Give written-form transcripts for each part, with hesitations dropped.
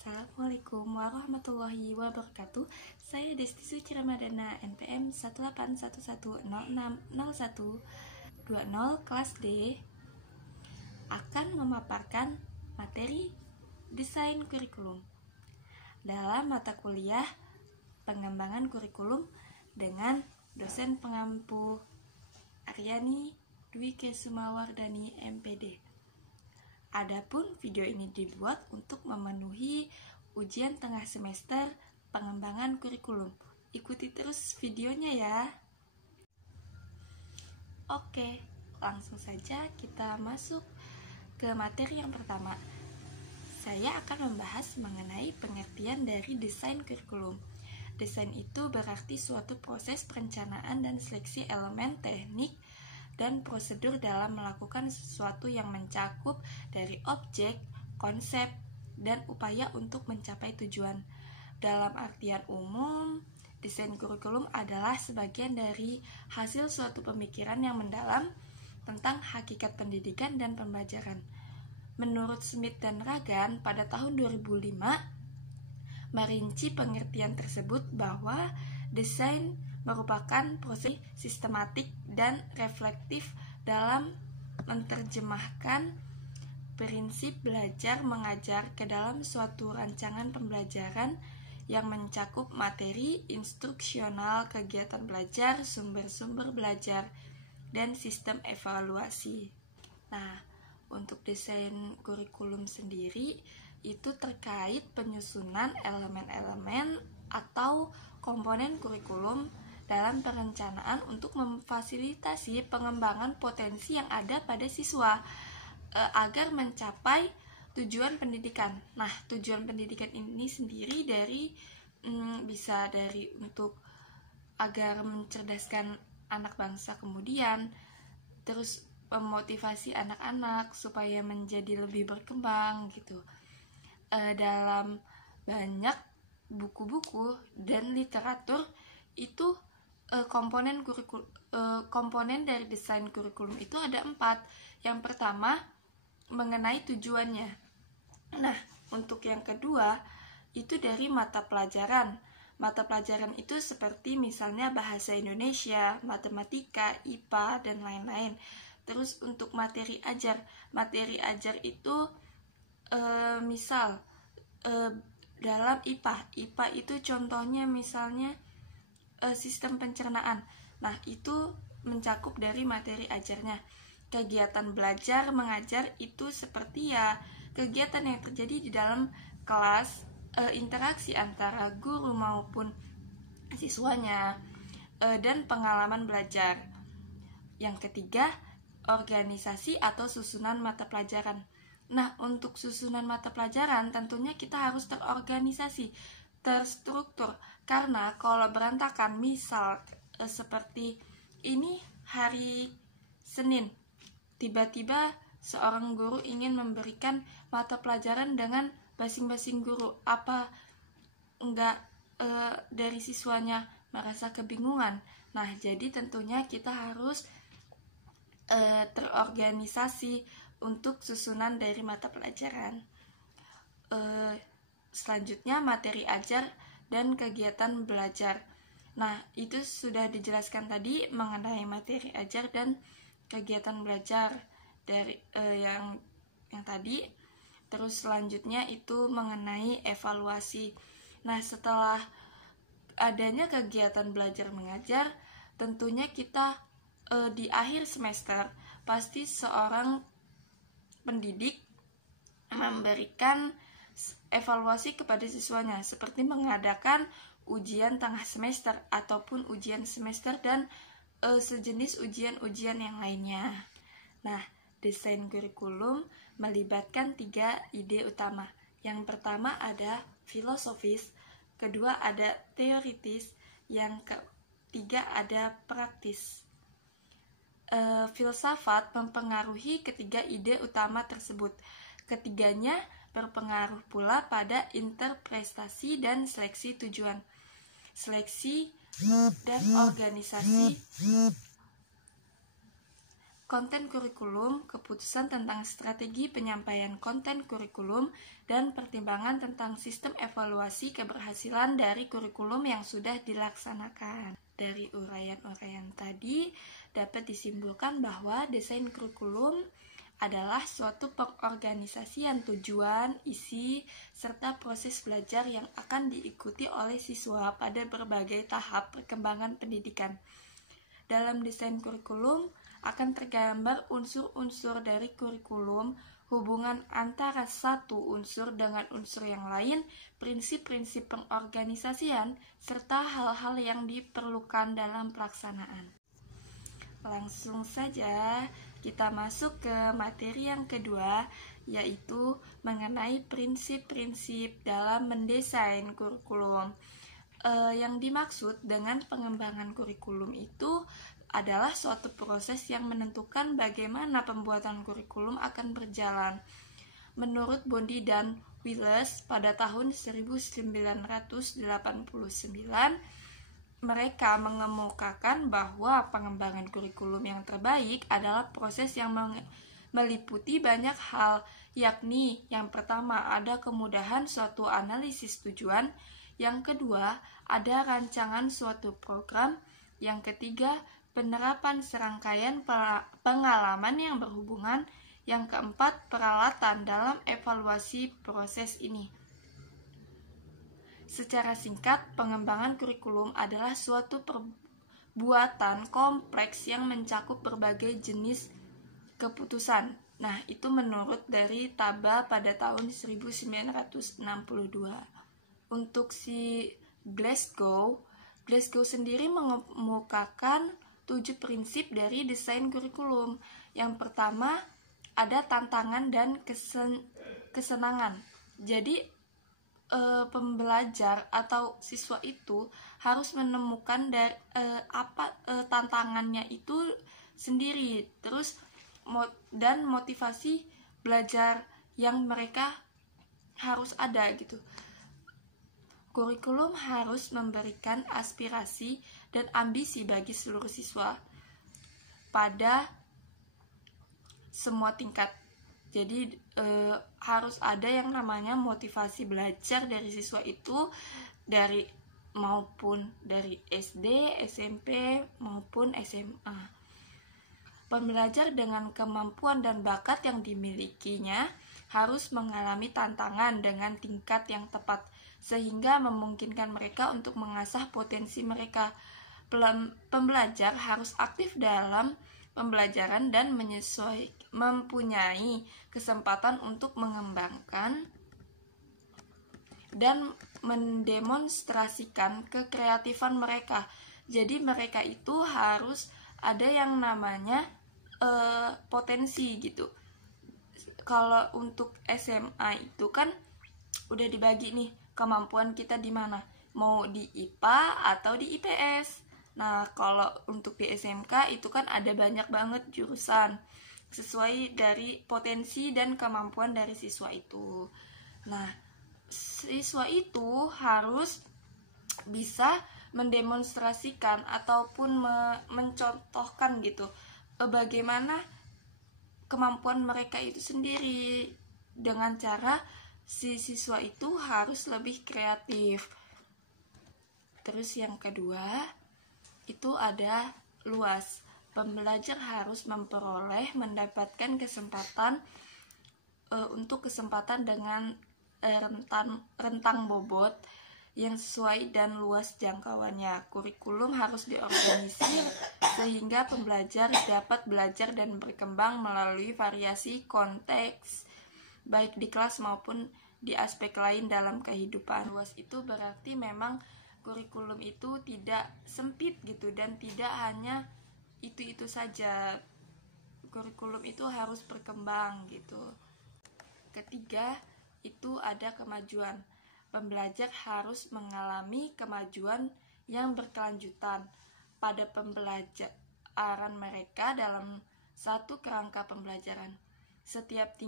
Assalamualaikum warahmatullahi wabarakatuh. Saya Desti Suci Ramadana, NPM 181160120 kelas D, akan memaparkan materi desain kurikulum dalam mata kuliah pengembangan kurikulum dengan dosen pengampu Aryani Dwi Kesumawardani MPD. Adapun video ini dibuat untuk memenuhi ujian tengah semester pengembangan kurikulum. Ikuti terus videonya ya. Oke, langsung saja kita masuk ke materi yang pertama. Saya akan membahas mengenai pengertian dari desain kurikulum. Desain itu berarti suatu proses perencanaan dan seleksi elemen teknik dan prosedur dalam melakukan sesuatu yang mencakup dari objek, konsep, dan upaya untuk mencapai tujuan. Dalam artian umum, desain kurikulum adalah sebagian dari hasil suatu pemikiran yang mendalam tentang hakikat pendidikan dan pembelajaran. Menurut Smith dan Ragan pada tahun 2005, merinci pengertian tersebut bahwa desain merupakan proses sistematik dan reflektif dalam menerjemahkan prinsip belajar mengajar ke dalam suatu rancangan pembelajaran yang mencakup materi instruksional, kegiatan belajar, sumber-sumber belajar, dan sistem evaluasi. Nah, untuk desain kurikulum sendiri itu terkait penyusunan elemen-elemen atau komponen kurikulum dalam perencanaan untuk memfasilitasi pengembangan potensi yang ada pada siswa agar mencapai tujuan pendidikan. Nah, tujuan pendidikan ini sendiri bisa dari untuk agar mencerdaskan anak bangsa kemudian, terus memotivasi anak-anak supaya menjadi lebih berkembang gitu. Dalam banyak buku-buku dan literatur itu komponen dari desain kurikulum itu ada 4. Yang pertama mengenai tujuannya. Nah, untuk yang kedua itu dari mata pelajaran. Mata pelajaran itu seperti misalnya bahasa Indonesia, matematika, IPA, dan lain-lain. Terus untuk materi ajar itu misal dalam IPA itu contohnya misalnya sistem pencernaan. Nah, itu mencakup dari materi ajarnya. Kegiatan belajar mengajar itu seperti ya kegiatan yang terjadi di dalam kelas, interaksi antara guru maupun siswanya, dan pengalaman belajar. Yang ketiga, organisasi atau susunan mata pelajaran. Nah, untuk susunan mata pelajaran tentunya kita harus terorganisasi, terstruktur, karena kalau berantakan, misal seperti ini hari Senin, tiba-tiba seorang guru ingin memberikan mata pelajaran dengan masing-masing guru, apa enggak dari siswanya merasa kebingungan. Nah, jadi tentunya kita harus terorganisasi untuk susunan dari mata pelajaran. Selanjutnya materi ajar dan kegiatan belajar. Nah, itu sudah dijelaskan tadi mengenai materi ajar dan kegiatan belajar dari yang tadi. Terus selanjutnya itu mengenai evaluasi. Nah, setelah adanya kegiatan belajar mengajar, tentunya kita di akhir semester pasti seorang pendidik memberikan evaluasi kepada siswanya, seperti mengadakan ujian tengah semester ataupun ujian semester dan sejenis ujian-ujian yang lainnya. Nah, desain kurikulum melibatkan 3 ide utama. Yang pertama ada filosofis, kedua ada teoritis, yang ketiga ada praktis. Filsafat mempengaruhi ketiga ide utama tersebut. Ketiganya berpengaruh pula pada interpretasi dan seleksi tujuan, seleksi dan organisasi konten kurikulum, keputusan tentang strategi penyampaian konten kurikulum, dan pertimbangan tentang sistem evaluasi keberhasilan dari kurikulum yang sudah dilaksanakan. Dari uraian-uraian tadi dapat disimpulkan bahwa desain kurikulum adalah suatu pengorganisasian tujuan, isi, serta proses belajar yang akan diikuti oleh siswa pada berbagai tahap perkembangan pendidikan. Dalam desain kurikulum akan tergambar unsur-unsur dari kurikulum, hubungan antara satu unsur dengan unsur yang lain, prinsip-prinsip pengorganisasian, serta hal-hal yang diperlukan dalam pelaksanaan. Langsung saja kita masuk ke materi yang kedua, yaitu mengenai prinsip-prinsip dalam mendesain kurikulum. Yang dimaksud dengan pengembangan kurikulum itu adalah suatu proses yang menentukan bagaimana pembuatan kurikulum akan berjalan. Menurut Bondi dan Wiles pada tahun 1989, mereka mengemukakan bahwa pengembangan kurikulum yang terbaik adalah proses yang meliputi banyak hal, yakni yang pertama ada kemudahan suatu analisis tujuan, yang kedua ada rancangan suatu program, yang ketiga penerapan serangkaian pengalaman yang berhubungan, yang keempat peralatan dalam evaluasi proses ini. Secara singkat, pengembangan kurikulum adalah suatu perbuatan kompleks yang mencakup berbagai jenis keputusan. Nah, itu menurut dari Taba pada tahun 1962. Untuk si Glasgow sendiri mengemukakan 7 prinsip dari desain kurikulum. Yang pertama, ada tantangan dan kesenangan. Jadi, pembelajar atau siswa itu harus menemukan tantangannya itu sendiri, terus dan motivasi belajar yang mereka harus ada gitu. Kurikulum harus memberikan aspirasi dan ambisi bagi seluruh siswa pada semua tingkat. Jadi harus ada yang namanya motivasi belajar dari siswa itu maupun dari SD, SMP maupun SMA. Pembelajar dengan kemampuan dan bakat yang dimilikinya harus mengalami tantangan dengan tingkat yang tepat sehingga memungkinkan mereka untuk mengasah potensi mereka. Pembelajar harus aktif dalam pembelajaran dan mempunyai kesempatan untuk mengembangkan dan mendemonstrasikan kekreatifan mereka. Jadi mereka itu harus ada yang namanya potensi gitu. Kalau untuk SMA itu kan udah dibagi nih kemampuan kita di mana, mau di IPA atau di IPS. Nah, kalau untuk di SMK itu kan ada banyak banget jurusan sesuai dari potensi dan kemampuan dari siswa itu. Nah, siswa itu harus bisa mendemonstrasikan ataupun mencontohkan gitu bagaimana kemampuan mereka itu sendiri dengan cara si siswa itu harus lebih kreatif. Terus yang kedua itu ada luas. Pembelajar harus mendapatkan kesempatan dengan rentang bobot yang sesuai dan luas jangkauannya. Kurikulum harus diorganisir sehingga pembelajar dapat belajar dan berkembang melalui variasi konteks baik di kelas maupun di aspek lain dalam kehidupan. Luas itu berarti memang kurikulum itu tidak sempit gitu dan tidak hanya itu saja. Kurikulum itu harus berkembang gitu. Ketiga, itu ada kemajuan. Pembelajar harus mengalami kemajuan yang berkelanjutan pada pembelajaran mereka dalam satu kerangka pembelajaran. Setiap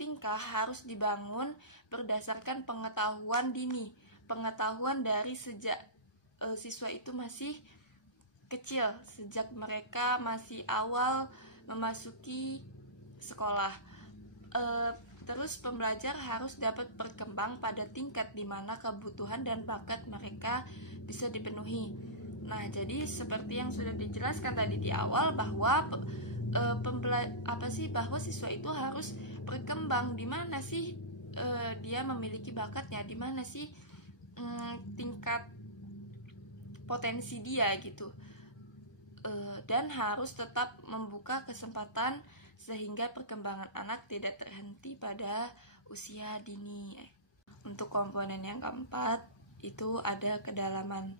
tingkah harus dibangun berdasarkan pengetahuan dini. Pengetahuan dari sejak siswa itu masih kecil, sejak mereka masih awal memasuki sekolah. Terus pembelajar harus dapat berkembang pada tingkat di mana kebutuhan dan bakat mereka bisa dipenuhi. Nah, jadi seperti yang sudah dijelaskan tadi di awal bahwa bahwa siswa itu harus berkembang. Di mana sih dia memiliki bakatnya, di mana sih tingkat potensi dia gitu. Dan harus tetap membuka kesempatan sehingga perkembangan anak tidak terhenti pada usia dini. Untuk komponen yang keempat itu ada kedalaman.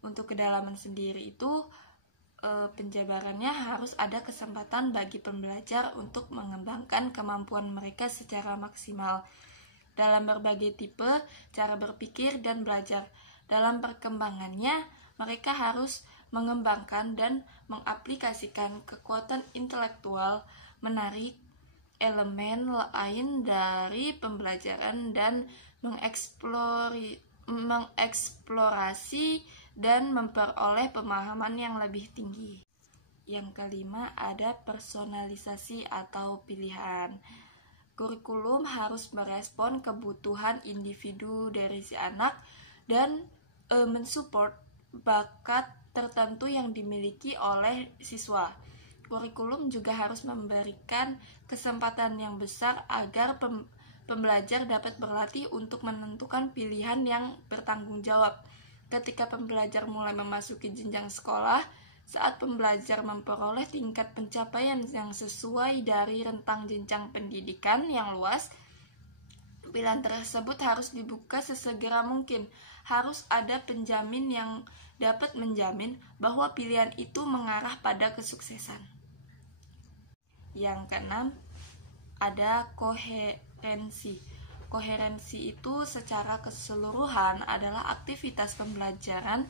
Untuk kedalaman sendiri itu penjabarannya harus ada kesempatan bagi pembelajar untuk mengembangkan kemampuan mereka secara maksimal dalam berbagai tipe cara berpikir dan belajar. Dalam perkembangannya, mereka harus mengembangkan dan mengaplikasikan kekuatan intelektual, menarik elemen lain dari pembelajaran dan mengeksplorasi dan memperoleh pemahaman yang lebih tinggi. Yang kelima ada personalisasi atau pilihan. Kurikulum harus merespon kebutuhan individu dari si anak dan mensupport bakat tertentu yang dimiliki oleh siswa. Kurikulum juga harus memberikan kesempatan yang besar agar pembelajar dapat berlatih untuk menentukan pilihan yang bertanggung jawab. Ketika pembelajar mulai memasuki jenjang sekolah, saat pembelajar memperoleh tingkat pencapaian yang sesuai dari rentang jenjang pendidikan yang luas, pilihan tersebut harus dibuka sesegera mungkin. Harus ada penjamin yang dapat menjamin bahwa pilihan itu mengarah pada kesuksesan. Yang keenam, ada koherensi. Koherensi itu secara keseluruhan adalah aktivitas pembelajaran.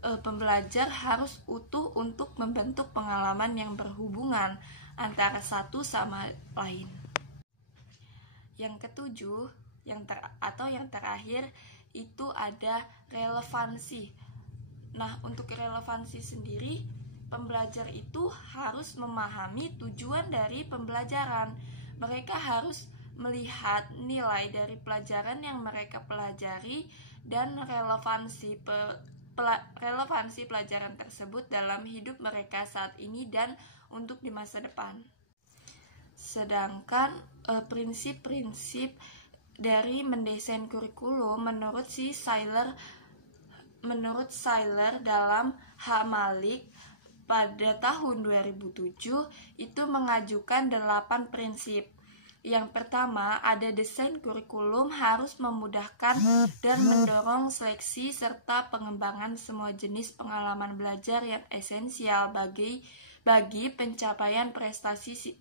Pembelajar harus utuh untuk membentuk pengalaman yang berhubungan antara satu sama lain. Yang ketujuh, yang terakhir itu ada relevansi. Nah, untuk relevansi sendiri, pembelajar itu harus memahami tujuan dari pembelajaran. Mereka harus melihat nilai dari pelajaran yang mereka pelajari dan relevansi pelajaran tersebut dalam hidup mereka saat ini dan untuk di masa depan. Sedangkan prinsip-prinsip dari mendesain kurikulum menurut Seiler dalam H. Malik pada tahun 2007 itu mengajukan 8 prinsip. Yang pertama, ada desain kurikulum harus memudahkan dan mendorong seleksi serta pengembangan semua jenis pengalaman belajar yang esensial bagi pencapaian prestasi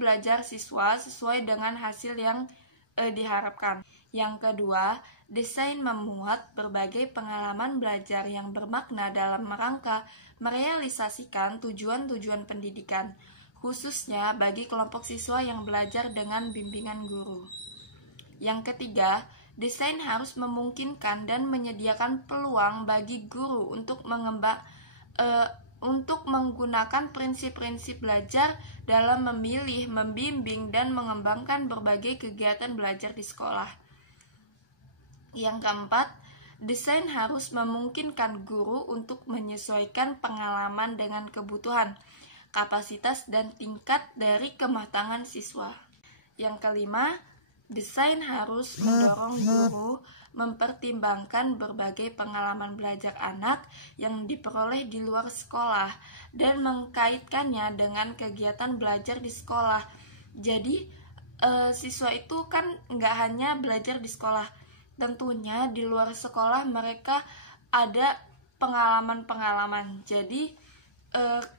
belajar siswa sesuai dengan hasil yang diharapkan. Yang kedua, desain memuat berbagai pengalaman belajar yang bermakna dalam rangka merealisasikan tujuan-tujuan pendidikan, khususnya bagi kelompok siswa yang belajar dengan bimbingan guru. Yang ketiga, desain harus memungkinkan dan menyediakan peluang bagi guru untuk menggunakan prinsip-prinsip belajar dalam memilih, membimbing, dan mengembangkan berbagai kegiatan belajar di sekolah. Yang keempat, desain harus memungkinkan guru untuk menyesuaikan pengalaman dengan kebutuhan, kapasitas, dan tingkat dari kematangan siswa. Yang kelima, desain harus mendorong guru mempertimbangkan berbagai pengalaman belajar anak yang diperoleh di luar sekolah dan mengkaitkannya dengan kegiatan belajar di sekolah. Jadi, siswa itu kan nggak hanya belajar di sekolah, tentunya di luar sekolah mereka ada pengalaman-pengalaman. Jadi,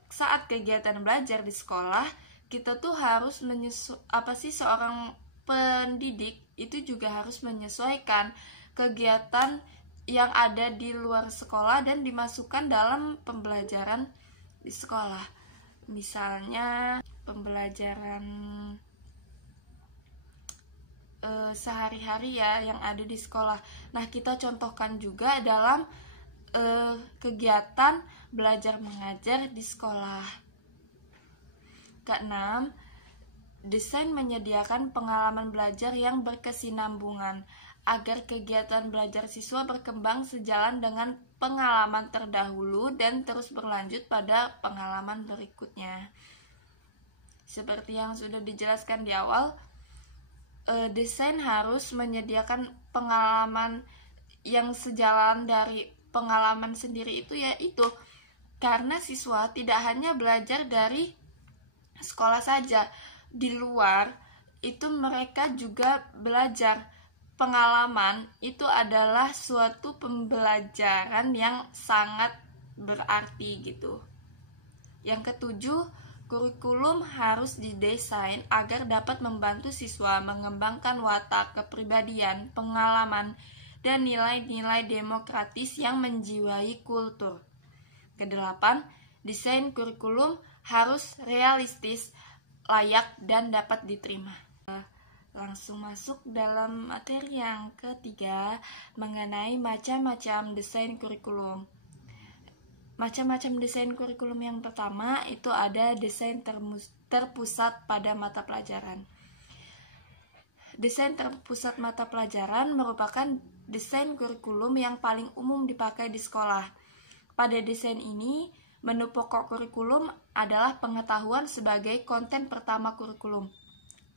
saat kegiatan belajar di sekolah, kita tuh harus seorang pendidik itu juga harus menyesuaikan kegiatan yang ada di luar sekolah dan dimasukkan dalam pembelajaran di sekolah. Misalnya pembelajaran sehari-hari ya yang ada di sekolah. Nah, kita contohkan juga dalam kegiatan belajar mengajar di sekolah. Keenam, desain menyediakan pengalaman belajar yang berkesinambungan agar kegiatan belajar siswa berkembang sejalan dengan pengalaman terdahulu dan terus berlanjut pada pengalaman berikutnya. Seperti yang sudah dijelaskan di awal, desain harus menyediakan pengalaman yang sejalan dari pengalaman sendiri itu, yaitu karena siswa tidak hanya belajar dari sekolah saja, di luar itu mereka juga belajar. Pengalaman itu adalah suatu pembelajaran yang sangat berarti gitu. Yang ketujuh, kurikulum harus didesain agar dapat membantu siswa mengembangkan watak, kepribadian, pengalaman, dan nilai-nilai demokratis yang menjiwai kultur. Kedelapan, desain kurikulum harus realistis, layak, dan dapat diterima. Langsung masuk dalam materi yang ketiga mengenai macam-macam desain kurikulum. Macam-macam desain kurikulum yang pertama itu ada desain terpusat pada mata pelajaran. Desain terpusat mata pelajaran merupakan desain kurikulum yang paling umum dipakai di sekolah. Pada desain ini, menu pokok kurikulum adalah pengetahuan sebagai konten pertama kurikulum.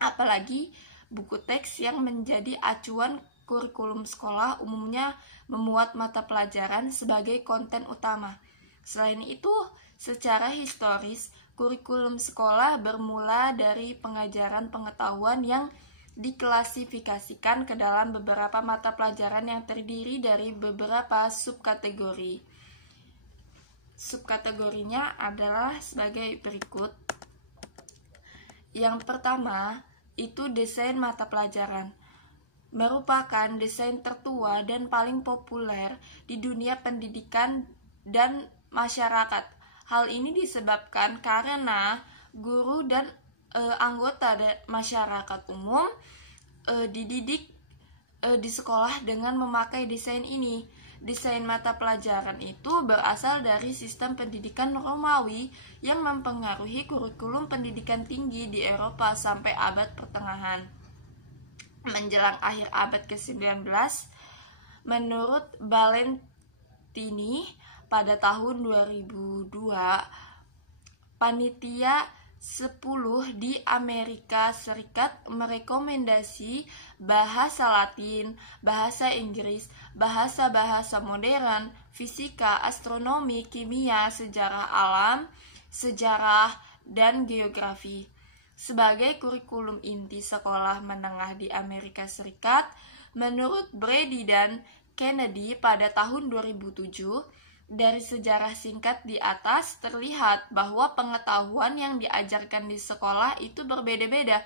Apalagi buku teks yang menjadi acuan kurikulum sekolah umumnya memuat mata pelajaran sebagai konten utama. Selain itu, secara historis, kurikulum sekolah bermula dari pengajaran pengetahuan yang diklasifikasikan ke dalam beberapa mata pelajaran yang terdiri dari beberapa subkategori. Subkategorinya adalah sebagai berikut. Yang pertama, itu desain mata pelajaran. Merupakan desain tertua dan paling populer di dunia pendidikan dan masyarakat. Hal ini disebabkan karena guru dan anggota masyarakat umum dididik di sekolah dengan memakai desain ini. Desain mata pelajaran itu berasal dari sistem pendidikan Romawi yang mempengaruhi kurikulum pendidikan tinggi di Eropa sampai abad pertengahan. Menjelang akhir abad ke-19, menurut Valentini pada tahun 2002, panitia 10 di Amerika Serikat merekomendasi bahasa Latin, bahasa Inggris, bahasa-bahasa modern, fisika, astronomi, kimia, sejarah alam, sejarah, dan geografi sebagai kurikulum inti sekolah menengah di Amerika Serikat. Menurut Brady dan Kennedy pada tahun 2007, dari sejarah singkat di atas terlihat bahwa pengetahuan yang diajarkan di sekolah itu berbeda-beda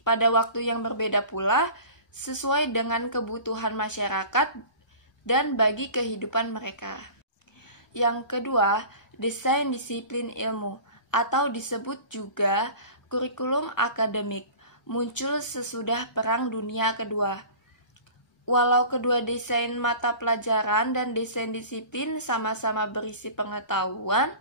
pada waktu yang berbeda pula sesuai dengan kebutuhan masyarakat dan bagi kehidupan mereka. Yang kedua, desain disiplin ilmu atau disebut juga kurikulum akademik muncul sesudah Perang Dunia Kedua. Walau kedua desain mata pelajaran dan desain disiplin sama-sama berisi pengetahuan,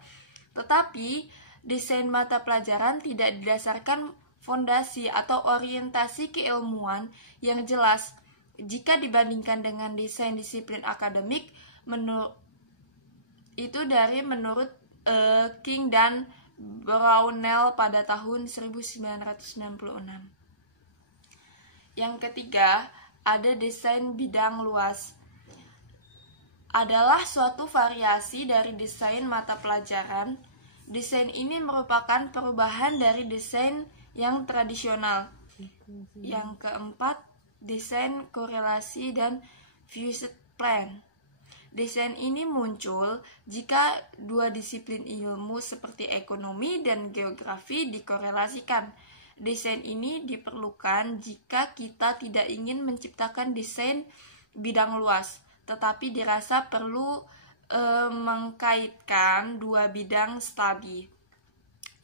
tetapi desain mata pelajaran tidak didasarkan fondasi atau orientasi keilmuan yang jelas jika dibandingkan dengan desain disiplin akademik. Menurut King dan Brownell pada tahun 1996. Yang ketiga, ada desain bidang luas. Adalah suatu variasi dari desain mata pelajaran. Desain ini merupakan perubahan dari desain yang tradisional. Yang keempat, desain korelasi dan fused plan. Desain ini muncul jika dua disiplin ilmu seperti ekonomi dan geografi dikorelasikan. Desain ini diperlukan jika kita tidak ingin menciptakan desain bidang luas, tetapi dirasa perlu mengkaitkan dua bidang stabil.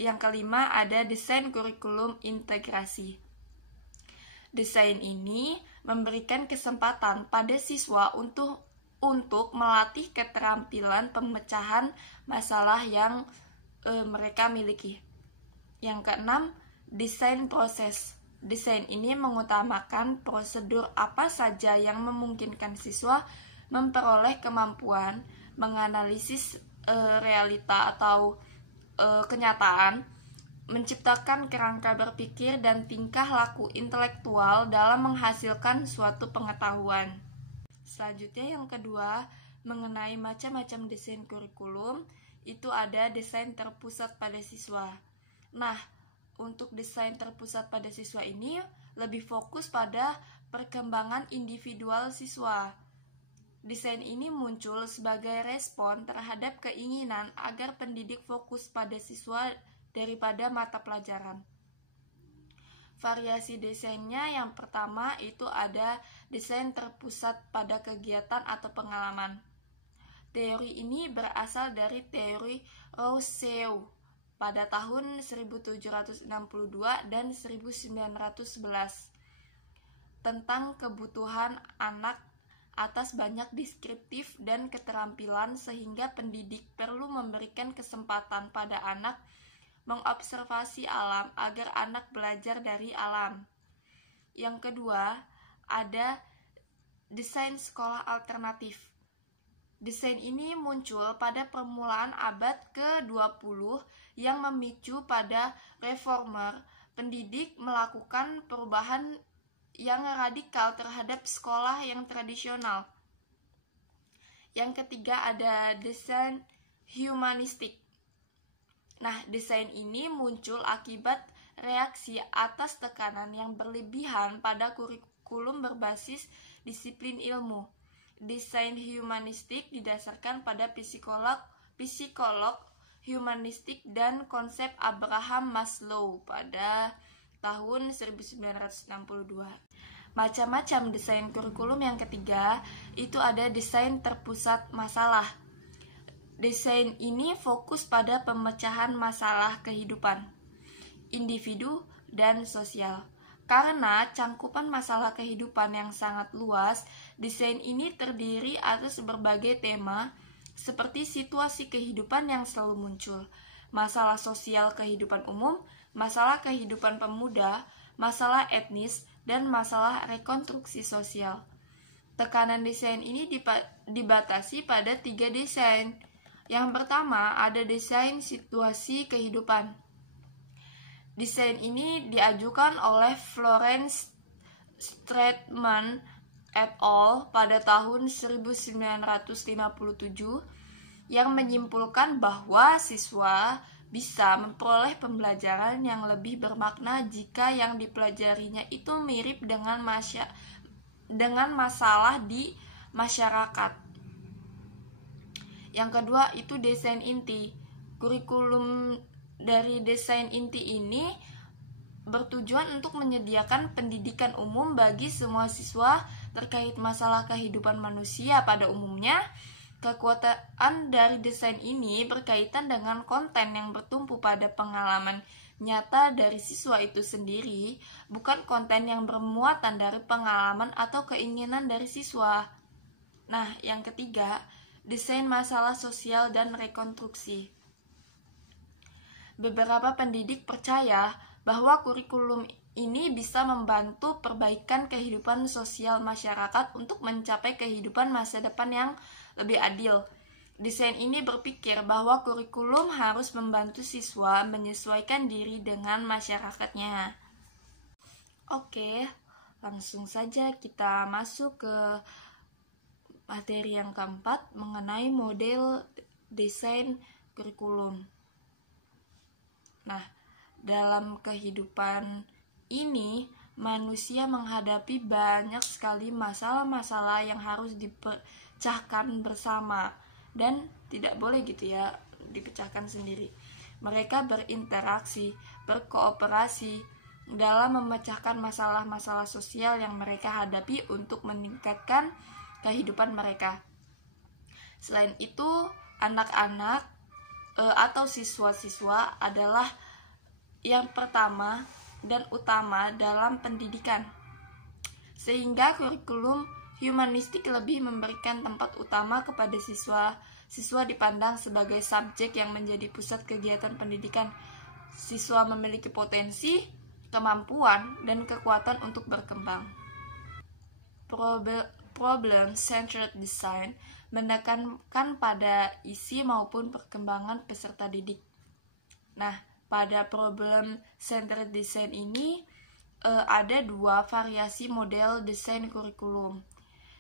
Yang kelima, ada desain kurikulum integrasi. Desain ini memberikan kesempatan pada siswa untuk untuk melatih keterampilan pemecahan masalah yang mereka miliki. Yang keenam, desain proses. Desain ini mengutamakan prosedur apa saja yang memungkinkan siswa memperoleh kemampuan menganalisis realita atau kenyataan, menciptakan kerangka berpikir dan tingkah laku intelektual dalam menghasilkan suatu pengetahuan. Selanjutnya yang kedua, mengenai macam-macam desain kurikulum, itu ada desain terpusat pada siswa. Nah, untuk desain terpusat pada siswa ini lebih fokus pada perkembangan individual siswa. Desain ini muncul sebagai respon terhadap keinginan agar pendidik fokus pada siswa daripada mata pelajaran. Variasi desainnya yang pertama itu ada desain terpusat pada kegiatan atau pengalaman. Teori ini berasal dari teori Rousseau pada tahun 1762 dan 1911 tentang kebutuhan anak atas banyak deskriptif dan keterampilan sehingga pendidik perlu memberikan kesempatan pada anak mengobservasi alam agar anak belajar dari alam. Yang kedua, ada desain sekolah alternatif. Desain ini muncul pada permulaan abad ke-20 yang memicu pada reformer pendidik melakukan perubahan yang radikal terhadap sekolah yang tradisional. Yang ketiga ada desain humanistik. Nah, desain ini muncul akibat reaksi atas tekanan yang berlebihan pada kurikulum berbasis disiplin ilmu. Desain humanistik didasarkan pada psikolog humanistik dan konsep Abraham Maslow pada tahun 1962. Macam-macam desain kurikulum yang ketiga itu ada desain terpusat masalah. Desain ini fokus pada pemecahan masalah kehidupan individu dan sosial. Karena cangkupan masalah kehidupan yang sangat luas, desain ini terdiri atas berbagai tema seperti situasi kehidupan yang selalu muncul, masalah sosial kehidupan umum, masalah kehidupan pemuda, masalah etnis, dan masalah rekonstruksi sosial. Tekanan desain ini dibatasi pada 3 desain. Yang pertama ada desain situasi kehidupan. Desain ini diajukan oleh Florence Stratman et al. Pada tahun 1957 yang menyimpulkan bahwa siswa bisa memperoleh pembelajaran yang lebih bermakna jika yang dipelajarinya itu mirip dengan masalah di masyarakat. Yang kedua itu desain inti. Kurikulum dari desain inti ini bertujuan untuk menyediakan pendidikan umum bagi semua siswa terkait masalah kehidupan manusia pada umumnya. Kekuatan dari desain ini berkaitan dengan konten yang bertumpu pada pengalaman nyata dari siswa itu sendiri, bukan konten yang bermuatan dari pengalaman atau keinginan dari siswa. Nah, yang ketiga, desain masalah sosial dan rekonstruksi. Beberapa pendidik percaya bahwa kurikulum ini bisa membantu perbaikan kehidupan sosial masyarakat untuk mencapai kehidupan masa depan yang lebih adil. Desain ini berpikir bahwa kurikulum harus membantu siswa menyesuaikan diri dengan masyarakatnya. Oke, langsung saja kita masuk ke materi yang keempat mengenai model desain kurikulum. Nah, dalam kehidupan ini, manusia menghadapi banyak sekali masalah-masalah yang harus dipecahkan bersama dan tidak boleh gitu ya dipecahkan sendiri. Mereka berinteraksi, berkooperasi dalam memecahkan masalah-masalah sosial yang mereka hadapi untuk meningkatkan kehidupan mereka. Selain itu, anak-anak atau siswa-siswa adalah yang pertama dan utama dalam pendidikan, sehingga kurikulum Humanistik lebih memberikan tempat utama kepada siswa dipandang sebagai subjek yang menjadi pusat kegiatan pendidikan. Siswa memiliki potensi, kemampuan, dan kekuatan untuk berkembang. Problem-centered design menekankan pada isi maupun perkembangan peserta didik. Nah, pada problem-centered design ini ada dua variasi model desain kurikulum,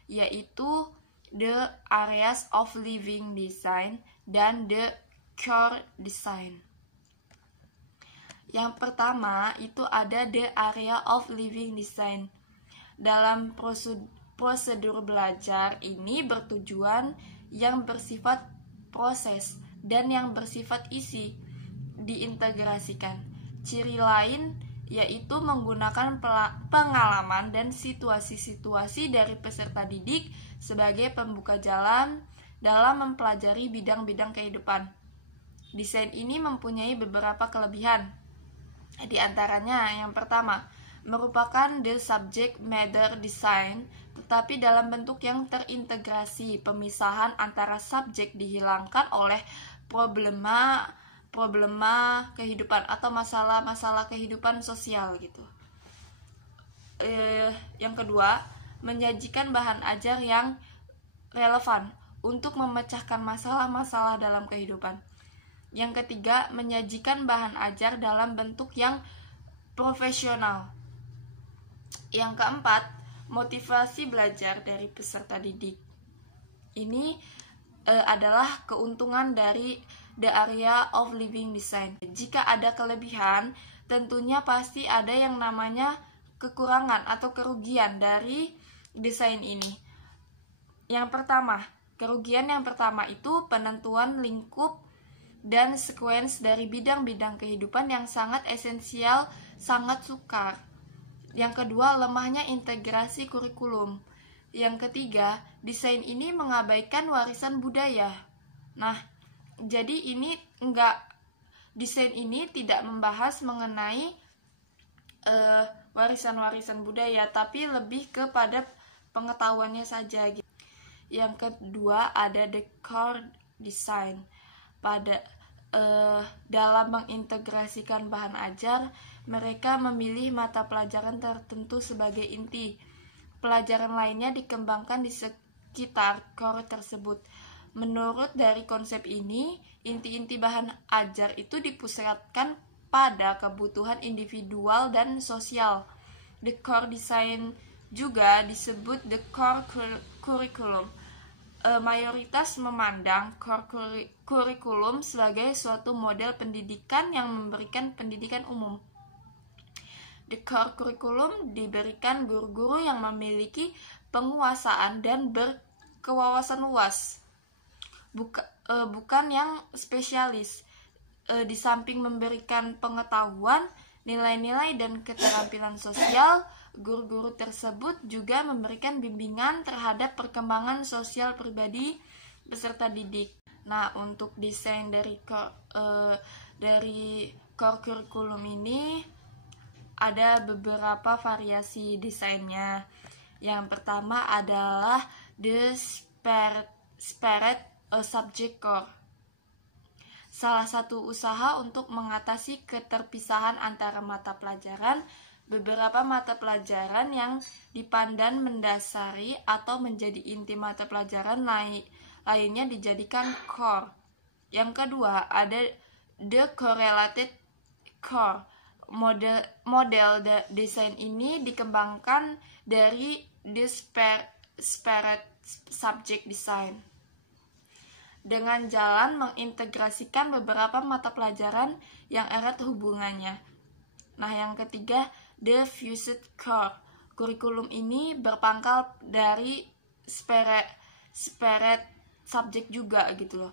yaitu the areas of living design dan the core design. Yang pertama itu ada the area of living design. Dalam prosedur belajar ini bertujuan yang bersifat proses dan yang bersifat isi diintegrasikan. Ciri lain yaitu menggunakan pengalaman dan situasi-situasi dari peserta didik sebagai pembuka jalan dalam mempelajari bidang-bidang kehidupan. Desain ini mempunyai beberapa kelebihan. Di antaranya yang pertama, merupakan the subject matter design, tetapi dalam bentuk yang terintegrasi. Pemisahan antara subjek dihilangkan oleh problema kehidupan atau masalah-masalah kehidupan sosial gitu. Yang kedua, menyajikan bahan ajar yang relevan untuk memecahkan masalah-masalah dalam kehidupan. Yang ketiga, menyajikan bahan ajar dalam bentuk yang profesional. Yang keempat, motivasi belajar dari peserta didik. Ini adalah keuntungan dari the area of living design. Jika ada kelebihan, tentunya pasti ada yang namanya kekurangan atau kerugian dari desain ini. Yang pertama, kerugian yang pertama itu penentuan lingkup dan sequence dari bidang-bidang kehidupan yang sangat esensial, sangat sukar. Yang kedua, lemahnya integrasi kurikulum. Yang ketiga, desain ini mengabaikan warisan budaya. Nah, jadi desain ini tidak membahas mengenai warisan-warisan budaya, tapi lebih kepada pengetahuannya saja. Yang kedua ada the core design. Dalam mengintegrasikan bahan ajar, mereka memilih mata pelajaran tertentu sebagai inti. Pelajaran lainnya dikembangkan di sekitar core tersebut. Menurut dari konsep ini, inti-inti bahan ajar itu dipusatkan pada kebutuhan individual dan sosial. The core design juga disebut the core curriculum. Mayoritas memandang core curriculum sebagai suatu model pendidikan yang memberikan pendidikan umum. The core curriculum diberikan guru-guru yang memiliki penguasaan dan berkewawasan luas, bukan yang spesialis. Di samping memberikan pengetahuan, nilai-nilai, dan keterampilan sosial, guru-guru tersebut juga memberikan bimbingan terhadap perkembangan sosial pribadi peserta didik. Nah, untuk desain dari core curriculum ini ada beberapa variasi desainnya. Yang pertama adalah the spirit subject core. Salah satu usaha untuk mengatasi keterpisahan antara mata pelajaran. Beberapa mata pelajaran yang dipandang mendasari atau menjadi inti mata pelajaran lainnya dijadikan core. Yang kedua ada the correlated core. Model desain ini dikembangkan dari the spirit subject design dengan jalan mengintegrasikan beberapa mata pelajaran yang erat hubungannya. Nah, yang ketiga, the fused core. Kurikulum ini berpangkal dari spirit subject juga gitu loh.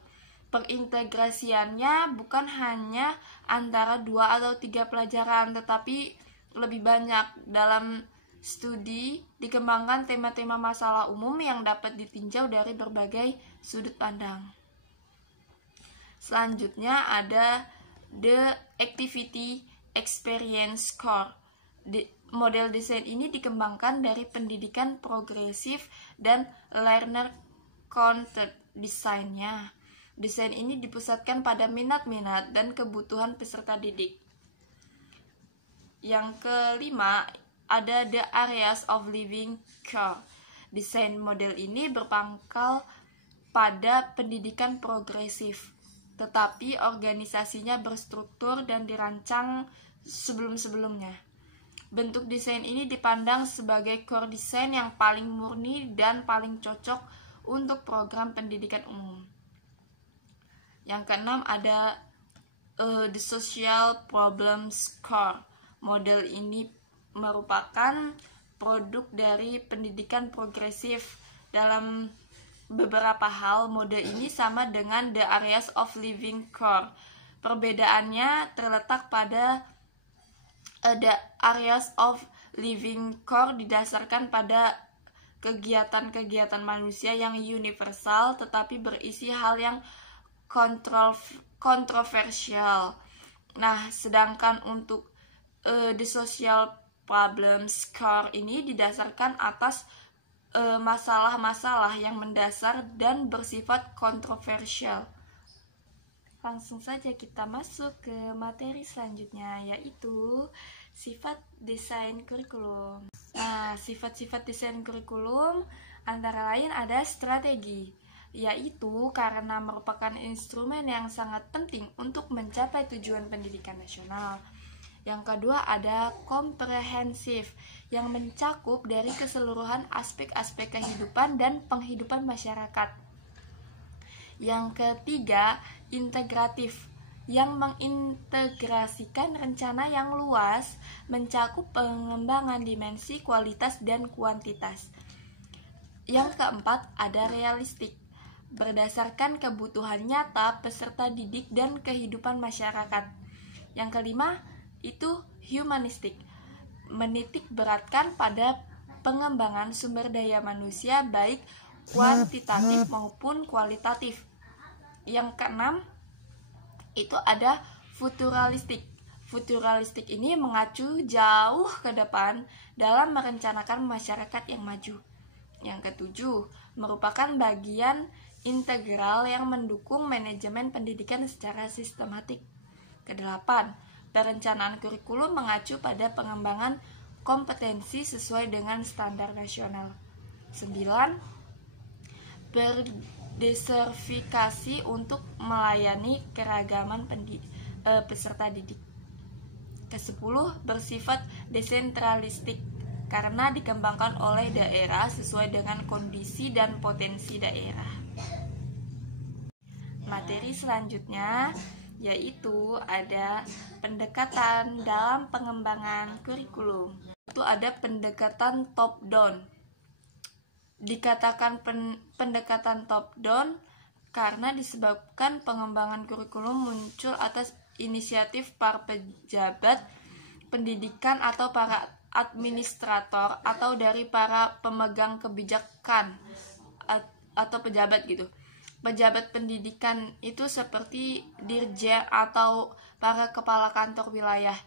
Perintegrasiannya bukan hanya antara 2 atau 3 pelajaran, tetapi lebih banyak. Dalam studi dikembangkan tema-tema masalah umum yang dapat ditinjau dari berbagai sudut pandang. Selanjutnya ada the activity experience core. Model desain ini dikembangkan dari pendidikan progresif dan learner-centered desainnya. Desain ini dipusatkan pada minat-minat dan kebutuhan peserta didik. Yang kelima, ada the areas of living core. Desain model ini berpangkal pada pendidikan progresif, tetapi organisasinya berstruktur dan dirancang sebelum-sebelumnya. Bentuk desain ini dipandang sebagai core desain yang paling murni dan paling cocok untuk program pendidikan umum. Yang keenam ada the social problems core. Model ini merupakan produk dari pendidikan progresif. Dalam beberapa hal, model ini sama dengan the areas of living core. Perbedaannya terletak pada the areas of living core didasarkan pada kegiatan-kegiatan manusia yang universal tetapi berisi hal yang kontroversial. Nah, sedangkan untuk the social problems core ini didasarkan atas masalah-masalah yang mendasar dan bersifat kontroversial. Langsung saja kita masuk ke materi selanjutnya, yaitu sifat desain kurikulum. Nah, sifat-sifat desain kurikulum antara lain ada strategi, yaitu karena merupakan instrumen yang sangat penting untuk mencapai tujuan pendidikan nasional. Yang kedua ada komprehensif, yang mencakup dari keseluruhan aspek-aspek kehidupan dan penghidupan masyarakat. Yang ketiga, integratif, yang mengintegrasikan rencana yang luas, mencakup pengembangan dimensi kualitas dan kuantitas. Yang keempat, ada realistik, berdasarkan kebutuhan nyata peserta didik dan kehidupan masyarakat. Yang kelima, itu humanistik, menitik beratkan pada pengembangan sumber daya manusia baik kuantitatif maupun kualitatif. Yang keenam, itu ada futuralistik. Futuralistik ini mengacu jauh ke depan dalam merencanakan masyarakat yang maju. Yang ketujuh, merupakan bagian integral yang mendukung manajemen pendidikan secara sistematik. Kedelapan, perencanaan kurikulum mengacu pada pengembangan kompetensi sesuai dengan standar nasional. 9, berdesertifikasi untuk melayani keragaman peserta didik. Ke-10, bersifat desentralistik karena dikembangkan oleh daerah sesuai dengan kondisi dan potensi daerah. Materi selanjutnya yaitu ada pendekatan dalam pengembangan kurikulum. Itu ada pendekatan top down. Dikatakan pendekatan top down karena disebabkan pengembangan kurikulum muncul atas inisiatif para pejabat pendidikan atau para administrator atau dari para pemegang kebijakan atau pejabat gitu. Pejabat pendidikan itu seperti dirjen atau para kepala kantor wilayah.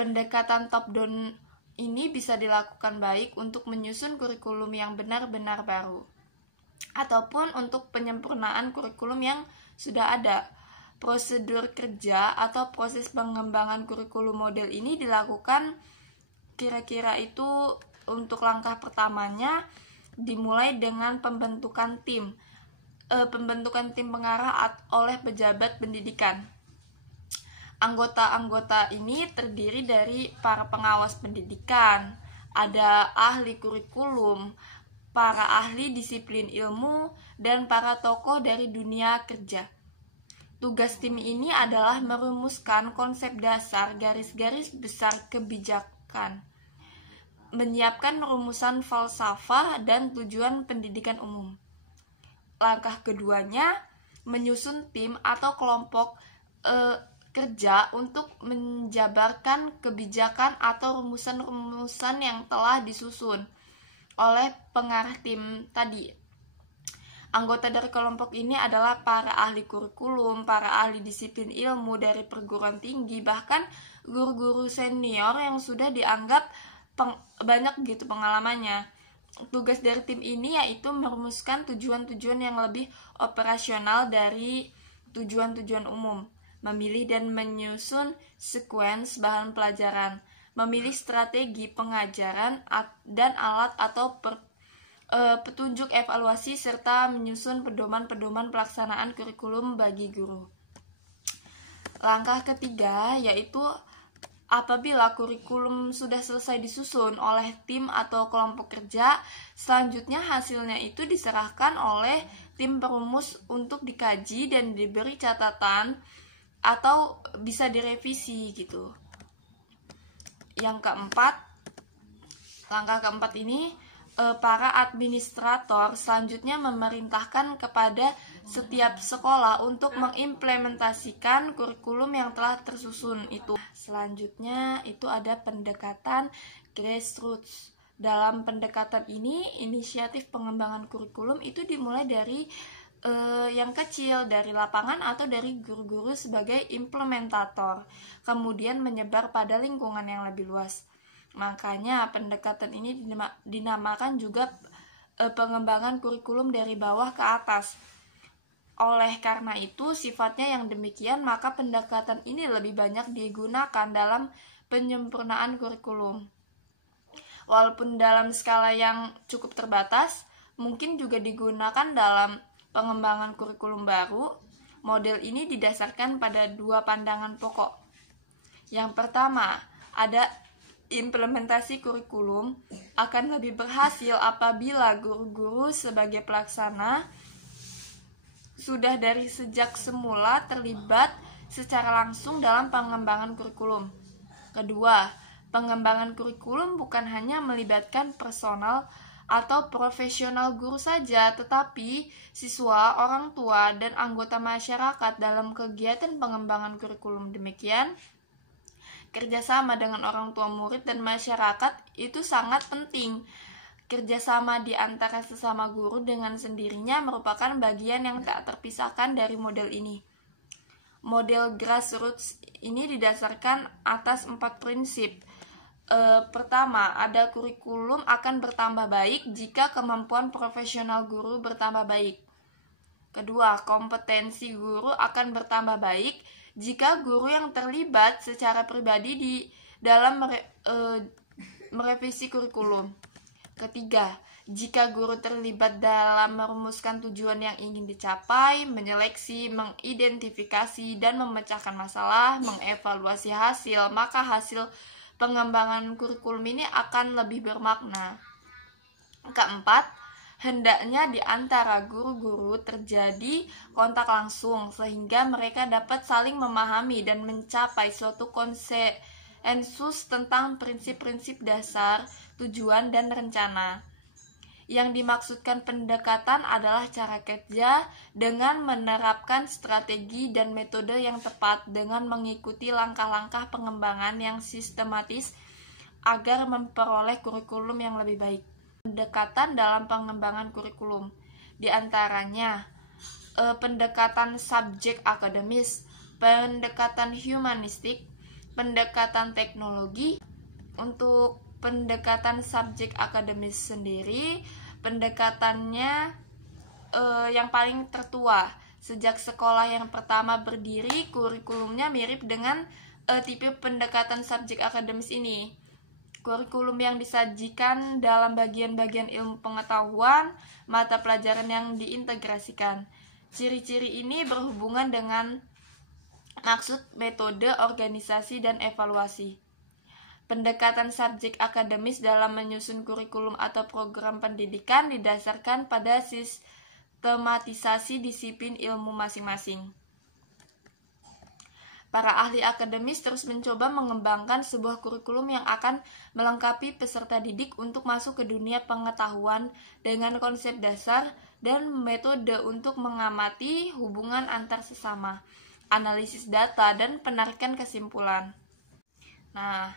Pendekatan top down ini bisa dilakukan baik untuk menyusun kurikulum yang benar-benar baru ataupun untuk penyempurnaan kurikulum yang sudah ada. Prosedur kerja atau proses pengembangan kurikulum model ini dilakukan kira-kira itu untuk langkah pertamanya dimulai dengan pembentukan tim pengarah oleh pejabat pendidikan. Anggota-anggota ini terdiri dari para pengawas pendidikan, ada ahli kurikulum, para ahli disiplin ilmu, dan para tokoh dari dunia kerja. Tugas tim ini adalah merumuskan konsep dasar garis-garis besar kebijakan, menyiapkan rumusan falsafah dan tujuan pendidikan umum. Langkah keduanya, menyusun tim atau kelompok kerja untuk menjabarkan kebijakan atau rumusan-rumusan yang telah disusun oleh pengarah tim tadi. Anggota dari kelompok ini adalah para ahli kurikulum, para ahli disiplin ilmu dari perguruan tinggi, bahkan guru-guru senior yang sudah dianggap banyak gitu pengalamannya. Tugas dari tim ini yaitu merumuskan tujuan-tujuan yang lebih operasional dari tujuan-tujuan umum, memilih dan menyusun sekuens bahan pelajaran, memilih strategi pengajaran dan alat atau petunjuk evaluasi, serta menyusun pedoman-pedoman pelaksanaan kurikulum bagi guru. Langkah ketiga yaitu apabila kurikulum sudah selesai disusun oleh tim atau kelompok kerja, selanjutnya hasilnya itu diserahkan oleh tim perumus untuk dikaji dan diberi catatan atau bisa direvisi gitu. Langkah keempat ini para administrator selanjutnya memerintahkan kepada setiap sekolah untuk mengimplementasikan kurikulum yang telah tersusun itu. Selanjutnya itu ada pendekatan grassroots. Dalam pendekatan ini, inisiatif pengembangan kurikulum itu dimulai dari yang kecil, dari lapangan atau dari guru-guru sebagai implementator, kemudian menyebar pada lingkungan yang lebih luas. Makanya pendekatan ini dinamakan juga pengembangan kurikulum dari bawah ke atas. Oleh karena itu, sifatnya yang demikian, maka pendekatan ini lebih banyak digunakan dalam penyempurnaan kurikulum. Walaupun dalam skala yang cukup terbatas, mungkin juga digunakan dalam pengembangan kurikulum baru. Model ini didasarkan pada dua pandangan pokok. Yang pertama, ada implementasi kurikulum akan lebih berhasil apabila guru-guru sebagai pelaksana sudah dari sejak semula terlibat secara langsung dalam pengembangan kurikulum. Kedua, pengembangan kurikulum bukan hanya melibatkan personal atau profesional guru saja, tetapi siswa, orang tua, dan anggota masyarakat dalam kegiatan pengembangan kurikulum. Demikian, kerjasama dengan orang tua murid dan masyarakat itu sangat penting. Kerjasama di antara sesama guru dengan sendirinya merupakan bagian yang tak terpisahkan dari model ini. Model grassroots ini didasarkan atas 4 prinsip. Pertama, ada kurikulum akan bertambah baik jika kemampuan profesional guru bertambah baik. Kedua, kompetensi guru akan bertambah baik jika guru yang terlibat secara pribadi di dalam merevisi kurikulum. Ketiga, jika guru terlibat dalam merumuskan tujuan yang ingin dicapai, menyeleksi, mengidentifikasi, dan memecahkan masalah, mengevaluasi hasil, maka hasil pengembangan kurikulum ini akan lebih bermakna. Keempat, hendaknya di antara guru-guru terjadi kontak langsung sehingga mereka dapat saling memahami dan mencapai suatu konsensus tentang prinsip-prinsip dasar, tujuan, dan rencana. Yang dimaksudkan pendekatan adalah cara kerja dengan menerapkan strategi dan metode yang tepat dengan mengikuti langkah-langkah pengembangan yang sistematis agar memperoleh kurikulum yang lebih baik. Pendekatan dalam pengembangan kurikulum di antaranya pendekatan subjek akademis, pendekatan humanistik, pendekatan teknologi. Untuk pendekatan subjek akademis sendiri, pendekatannya yang paling tertua. Sejak sekolah yang pertama berdiri, kurikulumnya mirip dengan tipe pendekatan subjek akademis ini. Kurikulum yang disajikan dalam bagian-bagian ilmu pengetahuan, mata pelajaran yang diintegrasikan. Ciri-ciri ini berhubungan dengan maksud, metode, organisasi, dan evaluasi. Pendekatan subjek akademis dalam menyusun kurikulum atau program pendidikan didasarkan pada sistematisasi disiplin ilmu masing-masing. Para ahli akademis terus mencoba mengembangkan sebuah kurikulum yang akan melengkapi peserta didik untuk masuk ke dunia pengetahuan dengan konsep dasar dan metode untuk mengamati hubungan antar sesama, analisis data, dan penarikan kesimpulan. Nah,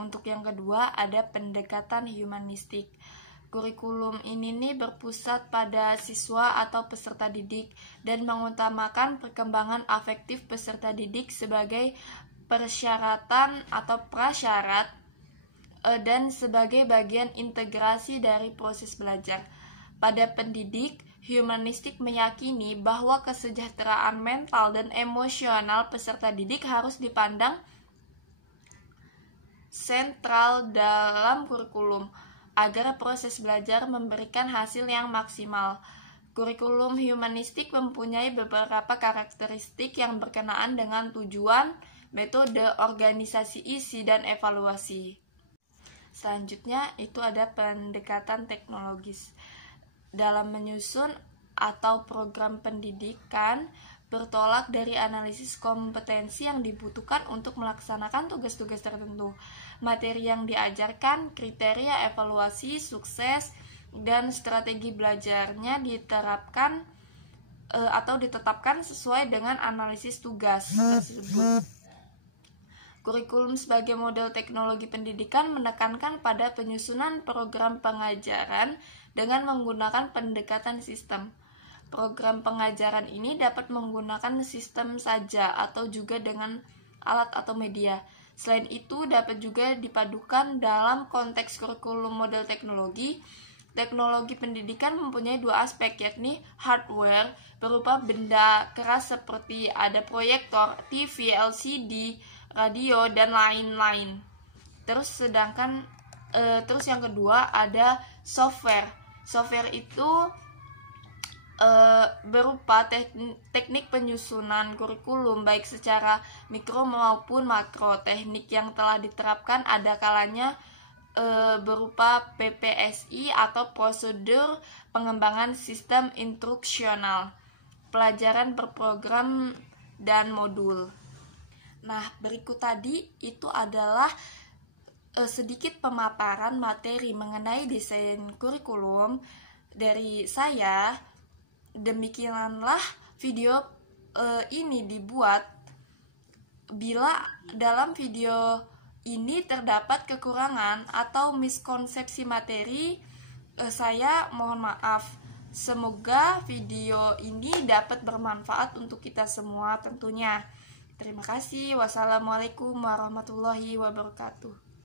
untuk yang kedua ada pendekatan humanistik. Kurikulum ini berpusat pada siswa atau peserta didik dan mengutamakan perkembangan afektif peserta didik sebagai persyaratan atau prasyarat dan sebagai bagian integrasi dari proses belajar. Pada pendidik, humanistik meyakini bahwa kesejahteraan mental dan emosional peserta didik harus dipandang sentral dalam kurikulum agar proses belajar memberikan hasil yang maksimal. Kurikulum humanistik mempunyai beberapa karakteristik yang berkenaan dengan tujuan, metode, organisasi isi, dan evaluasi. Selanjutnya itu ada pendekatan teknologis. Dalam menyusun atau program pendidikan bertolak dari analisis kompetensi yang dibutuhkan untuk melaksanakan tugas-tugas tertentu. Materi yang diajarkan, kriteria evaluasi, sukses, dan strategi belajarnya diterapkan atau ditetapkan sesuai dengan analisis tugas tersebut. Kurikulum sebagai model teknologi pendidikan menekankan pada penyusunan program pengajaran dengan menggunakan pendekatan sistem. Program pengajaran ini dapat menggunakan sistem saja atau juga dengan alat atau media. Selain itu, dapat juga dipadukan dalam konteks kurikulum model teknologi. Teknologi pendidikan mempunyai dua aspek, yakni hardware berupa benda keras seperti ada proyektor, TV, LCD, radio, dan lain-lain. Terus yang kedua ada software. Software itu berupa teknik penyusunan kurikulum baik secara mikro maupun makro. Teknik yang telah diterapkan ada kalanya berupa PPSI atau prosedur pengembangan sistem instruksional, pelajaran per program dan modul. Nah, berikut tadi itu adalah sedikit pemaparan materi mengenai desain kurikulum dari saya. Demikianlah video ini dibuat. Bila dalam video ini terdapat kekurangan atau miskonsepsi materi, saya mohon maaf. Semoga video ini dapat bermanfaat untuk kita semua tentunya. Terima kasih. Wassalamualaikum warahmatullahi wabarakatuh.